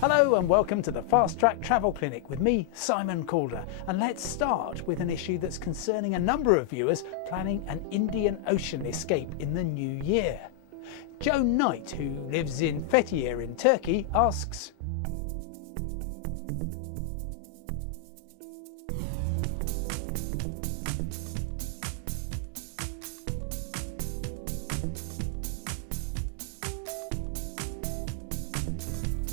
Hello and welcome to the Fast Track Travel Clinic with me, Simon Calder. And let's start with an issue that's concerning a number of viewers planning an Indian Ocean escape in the new year. Joe Knight, who lives in Fethiye in Turkey, asks,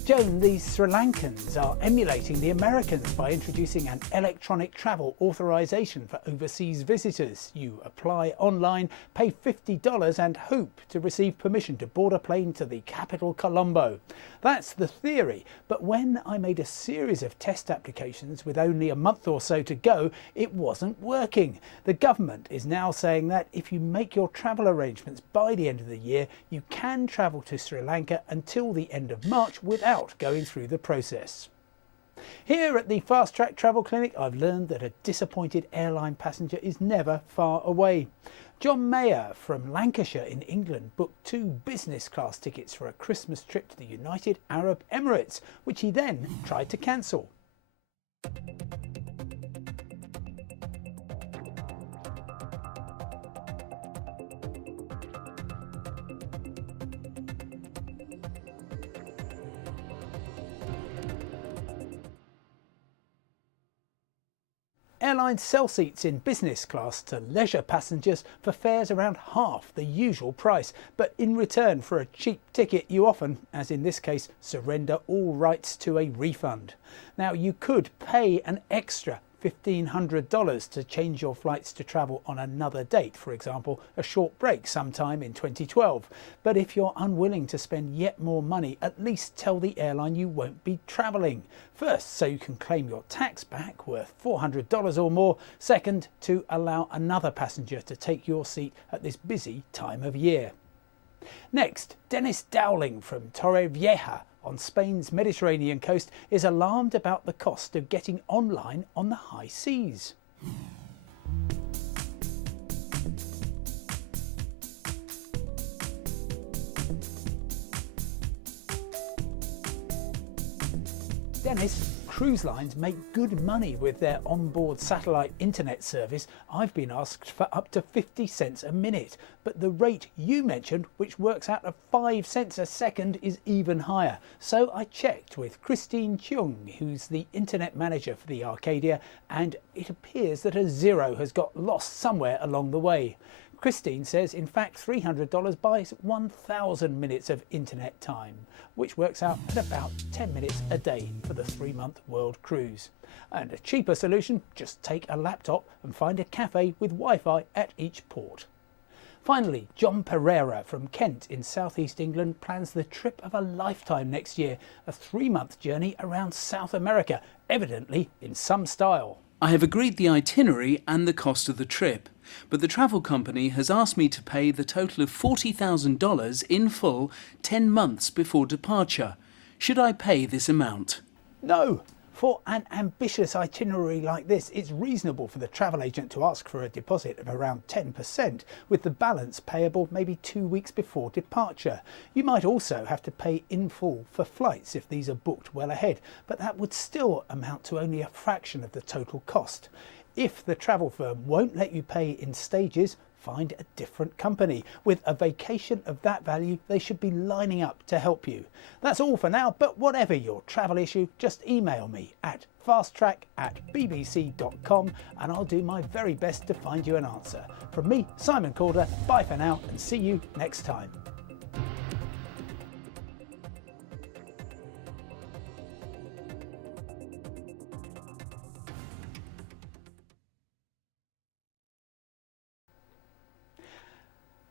Joan, the Sri Lankans are emulating the Americans by introducing an electronic travel authorization for overseas visitors. You apply online, pay $50 and hope to receive permission to board a plane to the capital Colombo. That's the theory, but when I made a series of test applications with only a month or so to go, it wasn't working. The government is now saying that if you make your travel arrangements by the end of the year, you can travel to Sri Lanka until the end of March without going through the process. Here at the Fast Track Travel Clinic, I've learned that a disappointed airline passenger is never far away. John Mayer from Lancashire in England booked 2 business class tickets for a Christmas trip to the United Arab Emirates, which he then tried to cancel. Airlines sell seats in business class to leisure passengers for fares around half the usual price, but in return for a cheap ticket you often, as in this case, surrender all rights to a refund. Now you could pay an extra $1,500 to change your flights to travel on another date, for example a short break sometime in 2012. But if you're unwilling to spend yet more money, at least tell the airline you won't be travelling. First, so you can claim your tax back worth $400 or more. Second, to allow another passenger to take your seat at this busy time of year. Next, Dennis Dowling from Torrevieja on Spain's Mediterranean coast is alarmed about the cost of getting online on the high seas. Dennis, cruise lines make good money with their onboard satellite internet service. I've been asked for up to 50 cents a minute, but the rate you mentioned, which works out at 5 cents a second, is even higher. So I checked with Christine Chung, who's the internet manager for the Arcadia, and it appears that a zero has got lost somewhere along the way. Christine says, in fact, $300 buys 1,000 minutes of internet time, which works out at about 10 minutes a day for the 3-month world cruise. And a cheaper solution, just take a laptop and find a cafe with Wi-Fi at each port. Finally, John Pereira from Kent in southeast England plans the trip of a lifetime next year, a 3-month journey around South America, evidently in some style. I have agreed the itinerary and the cost of the trip, but the travel company has asked me to pay the total of $40,000 in full 10 months before departure. Should I pay this amount? No. For an ambitious itinerary like this, it's reasonable for the travel agent to ask for a deposit of around 10%, with the balance payable maybe 2 weeks before departure. You might also have to pay in full for flights if these are booked well ahead, but that would still amount to only a fraction of the total cost. If the travel firm won't let you pay in stages, find a different company. With a vacation of that value, they should be lining up to help you. That's all for now, but whatever your travel issue, just email me at fasttrack@bbc.com and I'll do my very best to find you an answer. From me, Simon Calder, bye for now and see you next time.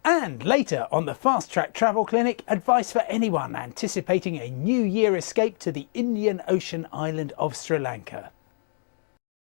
And later on the Fast Track Travel Clinic, advice for anyone anticipating a New Year escape to the Indian Ocean island of Sri Lanka.